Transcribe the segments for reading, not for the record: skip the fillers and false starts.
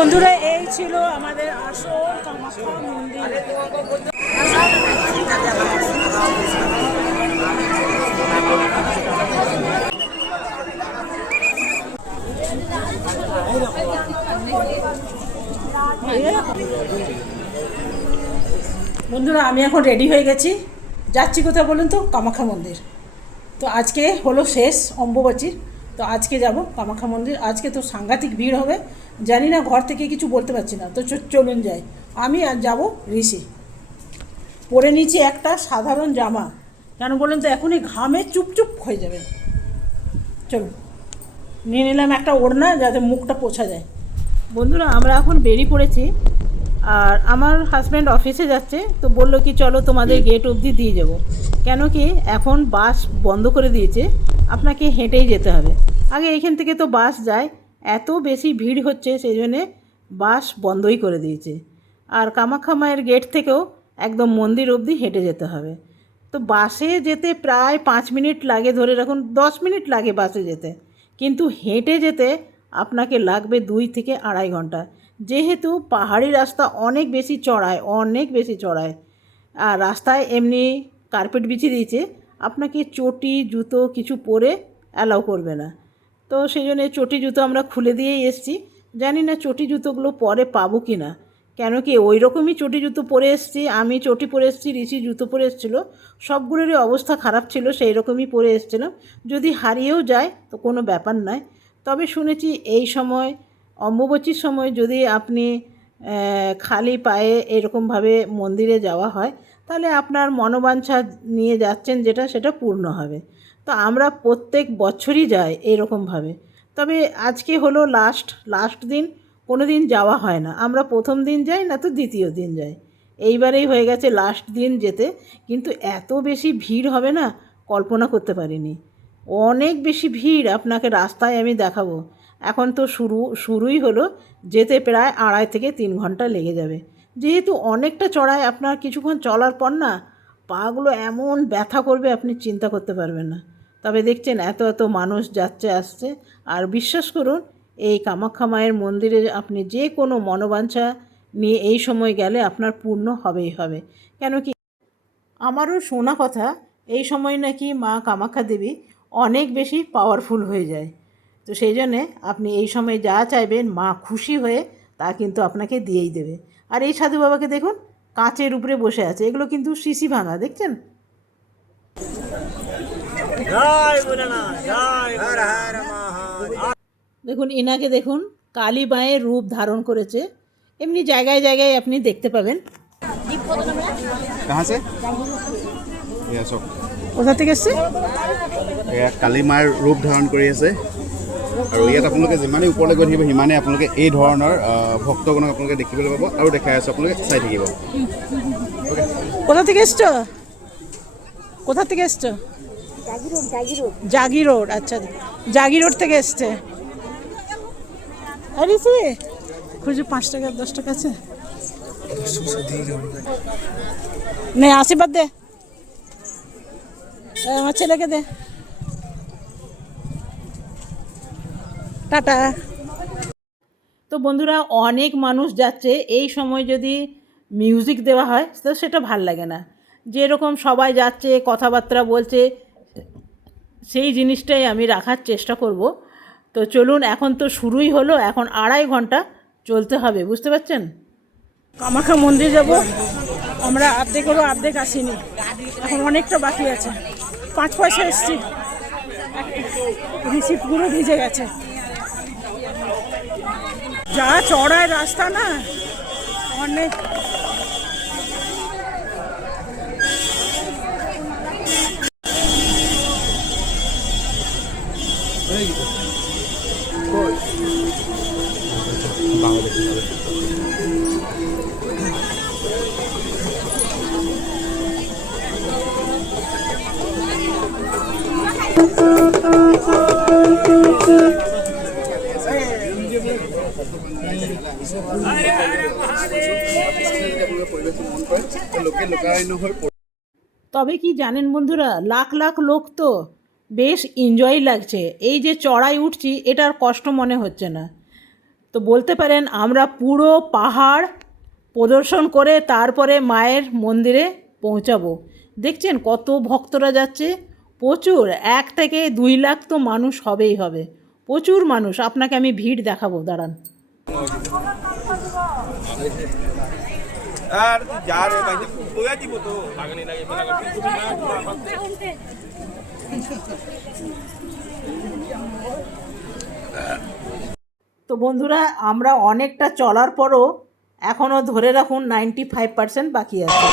বন্ধুরা এই ছিল আমাদের আসল কামাখ্যা মন্দির। বন্ধুরা আমি এখন রেডি হয়ে গেছি, যাচ্ছি কোথায় বলুন তো? কামাখ্যা মন্দির। তো আজকে হলো শেষ অম্বুবাচী, তো আজকে যাব কামাখ্যা মন্দির। আজকে তো সাংঘাতিক ভিড় হবে, জানি না, ঘর থেকে কিছু বলতে পারছি না। তো চলুন যাই। আমি আর যাব ঋষি। পরে নিয়েছি একটা সাধারণ জামা, কেন বলুন তো? এখনই ঘামে চুপচুপ হয়ে যাবে। চলুন, নিয়ে নিলাম একটা ওড়না যাতে মুখটা পোছা যায়। বন্ধুরা আমরা এখন বেরিয়ে পড়েছি, আর আমার হাজব্যান্ড অফিসে যাচ্ছে, তো বললো কি চলো তোমাদের গেট অবধি দিয়ে যাব। কেন কি এখন বাস বন্ধ করে দিয়েছে, আপনাকে হেঁটেই যেতে হবে। আগে এইখান থেকে তো বাস যায়, এত বেশি ভিড় হচ্ছে সেই জন্যে বাস বন্ধই করে দিয়েছে। আর কামাখ্যা মায়ের গেট থেকেও একদম মন্দির অবধি হেঁটে যেতে হবে। তো বাসে যেতে প্রায় 5 মিনিট লাগে, ধরে রাখুন 10 মিনিট লাগে বাসে যেতে, কিন্তু হেঁটে যেতে আপনাকে লাগবে 2 থেকে 2.5 ঘন্টা। যেহেতু পাহাড়ি রাস্তা অনেক বেশি চড়ায়, আর রাস্তায় এমনি কার্পেট বিছিয়ে দিয়েছে, আপনাকে চটি জুতো কিছু পরে অ্যালাউ করবে না। তো সেই জন্য চটি জুতো আমরা খুলে দিয়েই এসেছি। জানি না চটি জুতোগুলো পরে পাবো কি না, কেন কি ওই রকমই চটি জুতো পরে এসেছি। আমি চটি পরে এসেছি, ঋষি জুতো পরে এসেছিলো, সবগুলোরই অবস্থা খারাপ ছিল, সেই রকমই পরে এসেছিলাম। যদি হারিয়েও যায় তো কোনো ব্যাপার নয়। তবে শুনেছি এই সময় অম্বুবাচীর সময় যদি আপনি খালি পায়ে এরকমভাবে মন্দিরে যাওয়া হয়, তাহলে আপনার মনোবাঞ্ছা নিয়ে যাচ্ছেন যেটা, সেটা পূর্ণ হবে। তো আমরা প্রত্যেক বছরই যাই এরকমভাবে। তবে আজকে হলো লাস্ট দিন, কোনো দিন যাওয়া হয় না। আমরা প্রথম দিন যাই না তো দ্বিতীয় দিন যাই, এইবারেই হয়ে গেছে লাস্ট দিন যেতে। কিন্তু এত বেশি ভিড় হবে না, কল্পনা করতে পারিনি। অনেক বেশি ভিড়, আপনাকে রাস্তায় আমি দেখাবো। এখন তো শুরুই হলো, যেতে প্রায় 2.5 থেকে 3 ঘন্টা লেগে যাবে। যেহেতু অনেকটা চড়ায়, আপনার কিছুক্ষণ চলার পর না পাগুলো এমন ব্যথা করবে আপনি চিন্তা করতে পারবেন না। তবে দেখছেন এত এত মানুষ যাচ্ছে আসছে, আর বিশ্বাস করুন এই কামাখ্যা মায়ের মন্দিরে আপনি যে কোনো মনোবাঞ্ছা নিয়ে এই সময় গেলে আপনার পূর্ণ হবেই হবে। কেন কি আমারও শোনা কথা, এই সময় নাকি মা কামাখ্যা দেবী অনেক বেশি পাওয়ারফুল হয়ে যায়। তো সেই জন্যে আপনি এই সময় যা চাইবেন মা খুশি হয়ে তা কিন্তু আপনাকে দিয়েই দেবে। আর এই সাধু বাবাকে দেখুন, কাঁচের উপরে বসে আছে, এগুলো কিন্তু শিশি ভাঙা, দেখছেন? দেখুন ইনাকে দেখুন, কালী মায়ের রূপ ধারণ করেছে। এমনি জায়গায় জায়গায় আপনি দেখতে পাবেন। কোথা থেকে এসছে? কালী মাৰ ৰূপ ধাৰণ কৰি আছে, আৰু ইয়াত আপোনালোকে যিমানেই ওপৰলৈ গৈ থাকিব সিমানেই আপোনালোকে এই ধৰণৰ ভক্তগণক আপোনালোকে দেখিবলৈ পাব, আৰু দেখাই আছোঁ, আপোনালোকে চাই থাকিব। কোথা থেকে এসছো? জাগি রোড। আচ্ছা, জাগি রোড থেকে এসছে। আরে খুঁজে 5 টাকা 10 টাকা আছে, নে আশীর্বাদ দে, আমার ছেলেকে দে, টাটা। তো বন্ধুরা অনেক মানুষ যাচ্ছে, এই সময় যদি মিউজিক দেওয়া হয় তো সেটা ভাল লাগে না। যেরকম সবাই যাচ্ছে কথাবার্তা বলছে, সেই জিনিসটাই আমি রাখার চেষ্টা করব। তো চলুন, এখন তো শুরুই হলো, এখন 2.5 ঘন্টা চলতে হবে, বুঝতে পারছেন? কামাখ্যা মন্দির যাব আমরা, অর্ধেক আসিনি, এখন অনেকটা বাকি আছে। 5 পয়সা এসছি, রিসিপ্টগুলো ভিজে গেছে। যা চড়ায় রাস্তা না, অনেক। তবে কি জানেন বন্ধুরা, লাখ লাখ লোক তো বেশ এনজয় লাগছে। এই যে চড়াই উঠছি এটার কষ্ট মনে হচ্ছে না। তো বলতে পারেন আমরা পুরো পাহাড় প্রদর্শন করে তারপরে মায়ের মন্দিরে পৌঁছাবো। দেখছেন কত ভক্তরা যাচ্ছে, প্রচুর, 1 থেকে 2 লাখ তো মানুষ হবেই হবে, প্রচুর মানুষ। আপনাকে আমি ভিড় দেখাবো, দাঁড়ান। তো বন্ধুরা, আমরা অনেকটা চলার পরও এখনও ধরে রাখুন 95% বাকি আছে।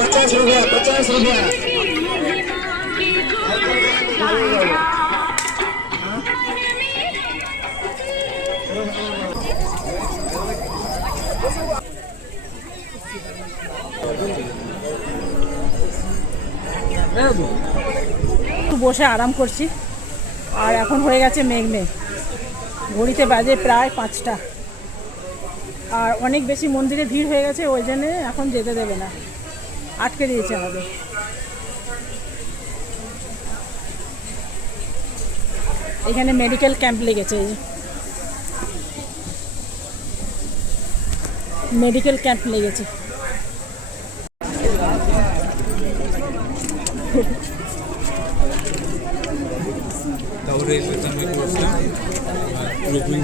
₹50, ₹50. একটু বসে আরাম করছি, আর এখন হয়ে গেছে মেঘ। ঘড়িতে বাজে প্রায় 5টা, আর অনেক বেশি মন্দিরে ভিড় হয়ে গেছে, ওই জন্যে এখন যেতে দেবে না, আটকে দিয়েছে আমাদের। এখানে মেডিকেল ক্যাম্প লেগেছে, এই মেডিকেল ক্যাম্প লেগেছে। তাহলে আমি করলাম রুবিন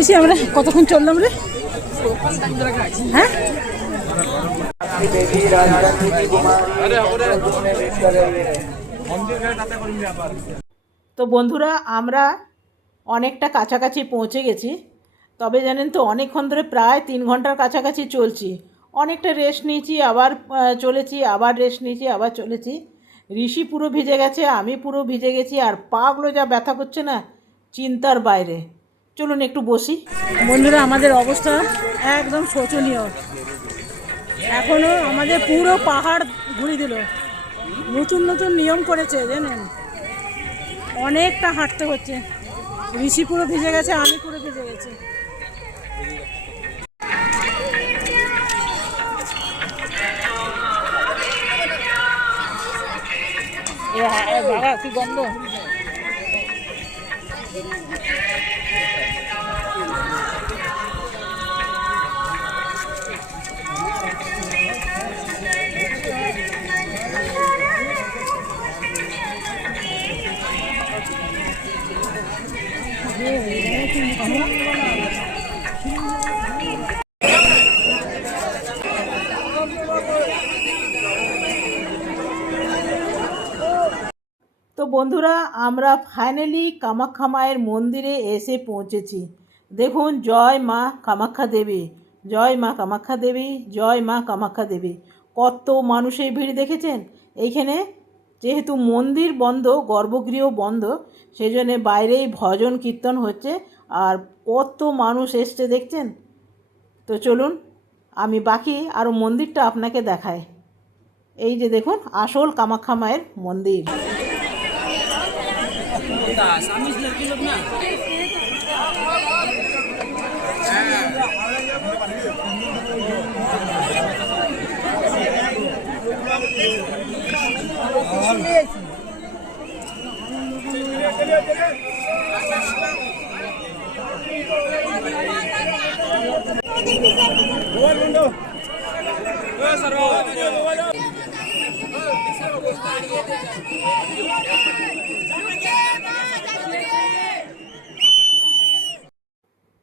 ঋষি, আমরা কতক্ষণ চললাম রে? হ্যাঁ, তো বন্ধুরা, আমরা অনেকটা কাছাকাছি পৌঁছে গেছি। তবে জানেন তো, অনেকক্ষণ ধরে প্রায় 3 ঘন্টার কাছাকাছি চলছি। অনেকটা রেস্ট নিয়েছি, আবার চলেছি, আবার রেস্ট নিয়েছি, আবার চলেছি। ঋষি পুরো ভিজে গেছে, আমি পুরো ভিজে গেছি, আর পাগুলো যা ব্যথা করছে না, চিন্তার বাইরে। চলুন একটু বসি। বন্ধুরা, আমাদের অবস্থা একদম শোচনীয়। এখনও আমাদের পুরো পাহাড় ঘুরিয়ে দিল। নতুন নতুন নিয়ম করেছে জানেন, অনেকটা হাঁটতে হচ্ছে। ঋষি পুরো ভিজে গেছে, আমি পুরো ভিজে গেছি। বাবা, কি গন্ধ! তো বন্ধুরা, আমরা ফাইনালি কামাখ্যা মায়ের মন্দিরে এসে পৌঁছেছি। দেখুন, জয় মা কামাখ্যা দেবী, জয় মা কামাখ্যা দেবী, জয় মা কামাখ্যা দেবী। কত মানুষের ভিড় দেখেছেন। এইখানে যেহেতু মন্দির বন্ধ, গর্ভগৃহ বন্ধ, সেই জন্যে বাইরেই ভজন কীর্তন হচ্ছে, আর কত মানুষ এসছে দেখছেন। তো চলুন আমি বাকি আরও মন্দিরটা আপনাকে দেখাই। এই যে দেখুন, আসল কামাখ্যা মায়ের মন্দির।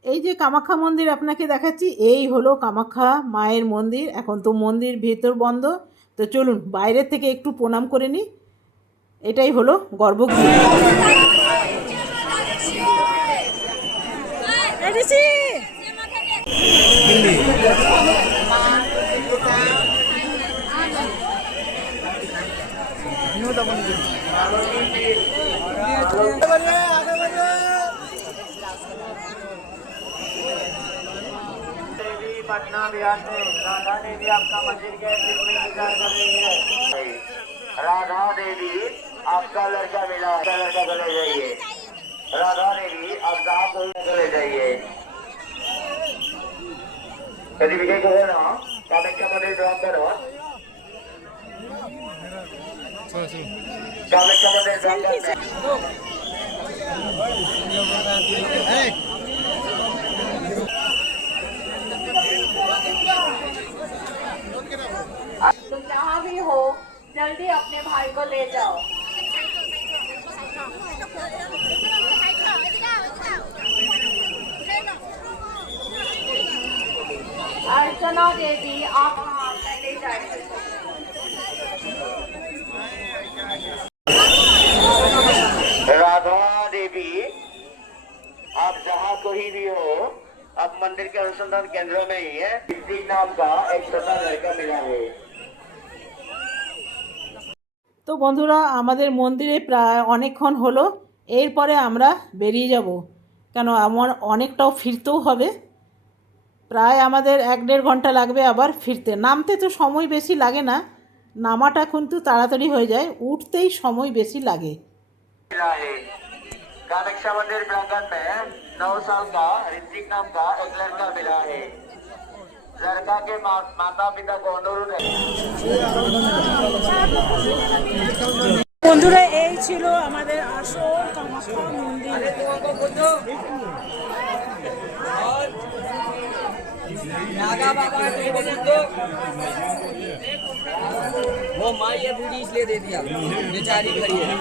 এই যে কামাখ্যা মন্দির আপনাকে দেখাচ্ছি, এই হলো কামাখ্যা মায়ের মন্দির। এখন তো মন্দির ভিতর বন্ধ, তো চলুন বাইরের থেকে একটু প্রণাম করে নিই। এটাই হলো গর্ভগৃহ। पटना बिहार से राधा देवी आपका मंदिर के एग्जिट में इंतजार कर रही है। राधा देवी आपका लड़का मिला, आपका लड़का को ले जाइए। राधा देवी आपका कोई को ले जाइए। यदि विजय को है ना कामाख्या मंदिर ड्रॉप करो, कामाख्या मंदिर ड्रॉप करो। तुम जहाँ भी हो जल्दी अपने भाई को ले जाओ। अर्चना देवी आप वहाँ ले जाइए। राधा देवी आप जहाँ कोई भी हो, आप मंदिर के अनुसंधान केंद्र में ही है। ऋतिक नाम का एक छोटा लड़का मिला है। তো বন্ধুরা আমাদের মন্দিরে প্রায় অনেকক্ষণ হলো, এরপরে আমরা বেরিয়ে যাব, কেন আমার অনেকটাও ফিরতেও হবে। প্রায় আমাদের 1-1.5 ঘন্টা লাগবে আবার ফিরতে। নামতে তো সময় বেশি লাগে না, নামাটা কিন্তু তাড়াতাড়ি হয়ে যায়, উঠতেই সময় বেশি লাগে। मिला है कामाख्या मंदिर प्रांगण में 9 साल का ऋतिक नाम का एक लड़का मिला है। लड़का के माता पिता को अनुरोध है। বন্ধুরা এই ছিল আমাদের আসল কামাখ্যা মন্দির। वो माँ ये बूढ़ी इसलिए दे दिया, बेचारी खड़ी है।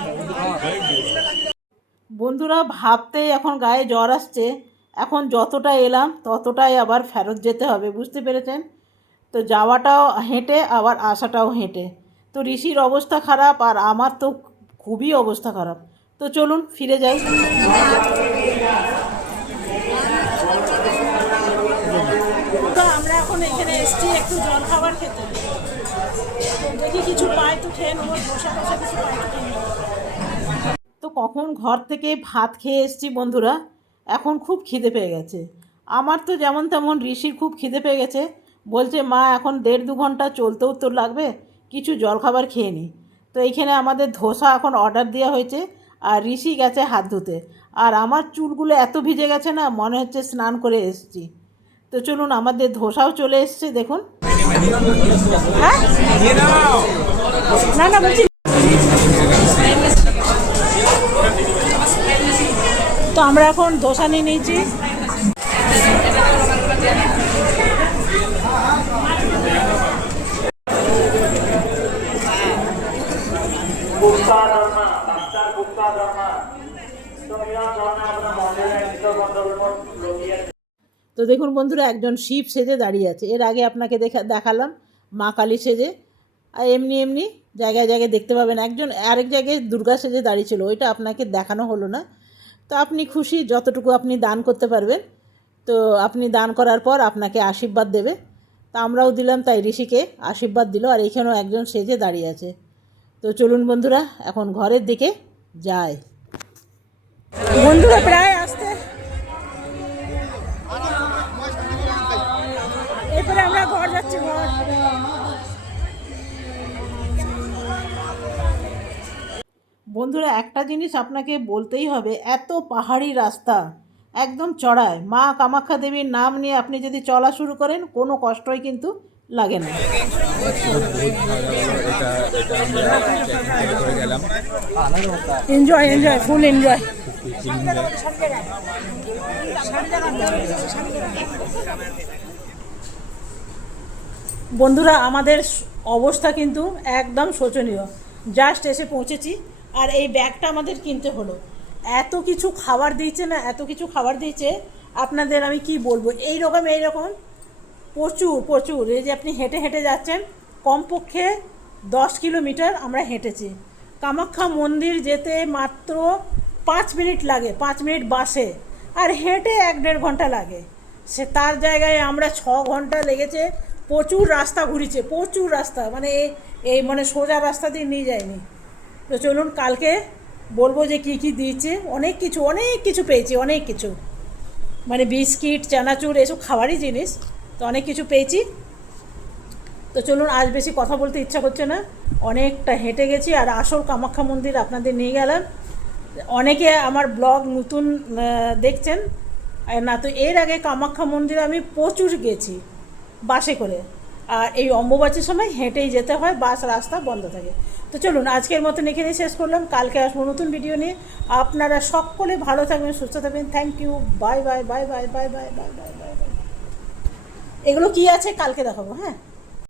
বন্ধুরা ভাবতেই এখন গায়ে জ্বর আসছে। এখন যতটা এলাম ততটাই আবার ফেরত যেতে হবে, বুঝতে পেরেছেন? তো যাওয়াটাও হেঁটে আবার আসাটাও হেঁটে। তো ঋষির অবস্থা খারাপ আর আমার তো খুবই অবস্থা খারাপ। তো চলুন ফিরে যাই। তো আমরা এখন এখানে এসছি একটু জল খাবার খেতে। যদি কিছু পাই তো খেয়ে নেবো, বসা বসা কিছু পাই তো খেয়ে নেবো। তো কখন ঘর থেকে ভাত খেয়ে এসেছি বন্ধুরা, এখন খুব খিদে পেয়ে গেছে। আমার তো যেমন তেমন, ঋষির খুব খিদে পেয়ে গেছে। বলছে মা এখন 1.5-2 ঘন্টা চলতেও তো লাগবে, কিছু জলখাবার খেয়ে নিই। তো এইখানে আমাদের ধোসা এখন অর্ডার দেওয়া হয়েছে, আর ঋষি গেছে হাত ধুতে। আর আমার চুলগুলো এত ভিজে গেছে না, মনে হচ্ছে স্নান করে এসেছি। তো চলুন, আমাদের ধোসাও চলে এসছে দেখুন। হ্যাঁ না না বলছি। তো আমরা এখন ধোসা নিয়ে নিয়েছি। गुप्ता धर्म भक्ता गुप्ता धर्म तो यह धर्म अपना मंदिर में तो मंदिर में लोगिया। তো দেখুন বন্ধুরা, একজন শিব সেজে দাঁড়িয়ে আছে। এর আগে আপনাকে দেখালাম মা কালী সেজে। আর এমনি এমনি জায়গায় জায়গায় দেখতে পাবেন একজন আরেক জায়গায় দুর্গা সেজে দাঁড়িয়েছিল, ওইটা আপনাকে দেখানো হলো না। তো আপনি খুশি, যতটুকু আপনি দান করতে পারবেন। তো আপনি দান করার পর আপনাকে আশীর্বাদ দেবে। তা আমরাও দিলাম, তাই ঋষিকে আশীর্বাদ দিল। আর এইখানেও একজন সেজে দাঁড়িয়ে আছে। তো চলুন বন্ধুরা এখন ঘরের দিকে যাই। বন্ধুরা প্রায় আসতে, এরপরে আমরা ঘর যাচ্ছি। ঘর বন্ধুরা একটা জিনিস আপনাকে বলতেই হবে, এত পাহাড়ি রাস্তা একদম চড়ায়। মা কামাখ্যা দেবীর নাম নিয়ে আপনি যদি চলা শুরু করেন কোনো কষ্টই কিন্তু লাগে না। Enjoy enjoy full enjoy. বন্ধুরা আমাদের অবস্থা কিন্তু একদম শোচনীয়। জাস্ট এসে পৌঁছেছি, আর এই ব্যাগটা আমাদের কিনতে হলো। এত কিছু খাবার দিয়েছে না, এত কিছু খাবার দিয়েছে আপনাদের আমি কি বলবো। এই রকম প্রচুর প্রচুর। এই যে আপনি হেঁটে হেঁটে যাচ্ছেন, কমপক্ষে 10 কিলোমিটার আমরা হেঁটেছি। কামাখ্যা মন্দির যেতে মাত্র 5 মিনিট লাগে, 5 মিনিট বাসে, আর হেঁটে 1-1.5 ঘন্টা লাগে। সে তার জায়গায় আমরা 6 ঘন্টা লেগেছে। প্রচুর রাস্তা ঘুরিছে, প্রচুর রাস্তা, মানে এই মানে সোজা রাস্তা দিয়ে নিয়ে যায়নি। তো চলুন কালকে বলবো যে কী কী দিয়েছে। অনেক কিছু পেয়েছি, অনেক কিছু, মানে বিস্কিট, চানাচুর, এসব খাবারই জিনিস, তো অনেক কিছু পেয়েছি। তো চলুন, আজ বেশি কথা বলতে ইচ্ছা করছে না, অনেকটা হেঁটে গেছি। আর আসল কামাখ্যা মন্দির আপনাদের নিয়ে গেলাম। অনেকে আমার ব্লগ নতুন দেখছেন না, তো এর আগে কামাখ্যা মন্দিরে আমি প্রচুর গেছি বাসে করে, আর এই অম্বুবাচীর সময় হেঁটেই যেতে হয়, বাস রাস্তা বন্ধ থাকে। তো চলুন আজকের মতন এখানেই শেষ করলাম, কালকে আসবো নতুন ভিডিও নিয়ে। আপনারা সকলে ভালো থাকবেন, সুস্থ থাকবেন। Thank you, bye bye bye bye bye bye bye bye bye bye. এগুলো কী আছে কালকে দেখাবো, হ্যাঁ।